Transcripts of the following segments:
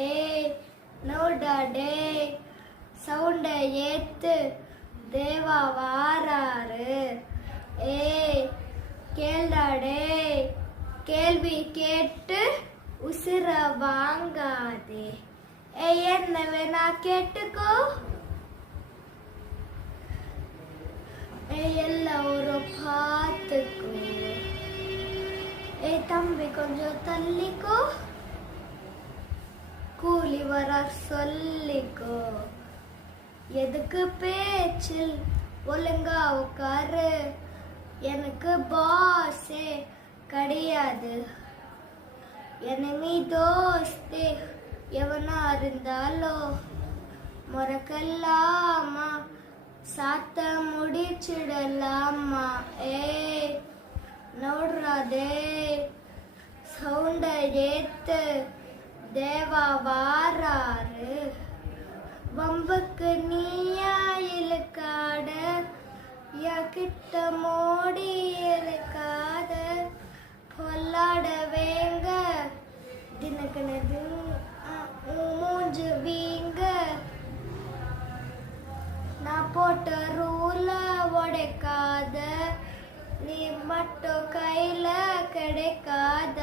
ஏய் நோடா டே சவுண்ட ஏத்து தேவா வாராரு. ஏய் கேள்டா டே கேள்வி கேட்டு உசுர வாங்காதே. ஏய் என்ன வேணா கேட்டுக்கோ. ஏய் எல்லாரும் பார்த்துக்கோ. ஏய் தம்பி கொஞ்சம் தள்ளிக்கோ. கூலி வர சொல்லிக்கோ. எதுக்கு பேச்சில் ஒழுங்கா உட்காரு. எனக்கு பாஸே கிடையாது. எனிமி தோஸ்தே எவனா இருந்தாலோ முறக்கல்லாமா சாத்த முடிச்சிடலாமா. ஏய் நோடுறாதே சவுண்ட ஏத்து தேவா வாராரு. வம்புக்கு நீயா இழுக்காட கிட்ட மோடி இழுக்காத. பொல்லாட வேங்க தினக்கனது மூஞ்சு வீங்க. நான் போட்ட ரூல உடைக்காத. நீ மட்டும் கையில கிடைக்காத.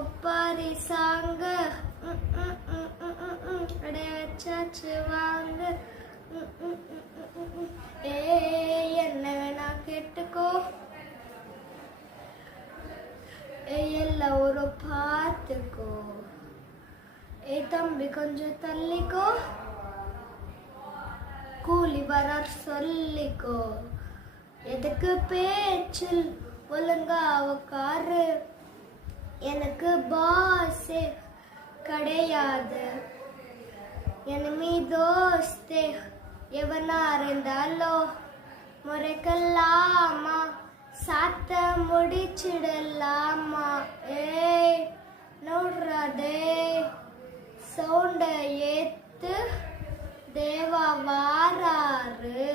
ஒப்பாரி சாங்க வச்சாச்சு வாங்க. ஏய் என்ன வேணா கேட்டுக்கோ. எல்லாரும் பார்த்துக்கோ. ஏய் தம்பி கொஞ்சம் தள்ளிக்கோ. கூலி வர சொல்லிக்கோ. எதுக்கு பேச்சில் ஒழுங்கா உட்காரு. எனக்கு பாஸே கிடையாது. எனிமி தோஸ்தே எவனா இருந்தாலோ முறைக்கல்லாமா சாத்த முடிச்சிடலாமா. ஏய் நோடுறாதே சவுண்ட ஏத்து தேவா வாராரு.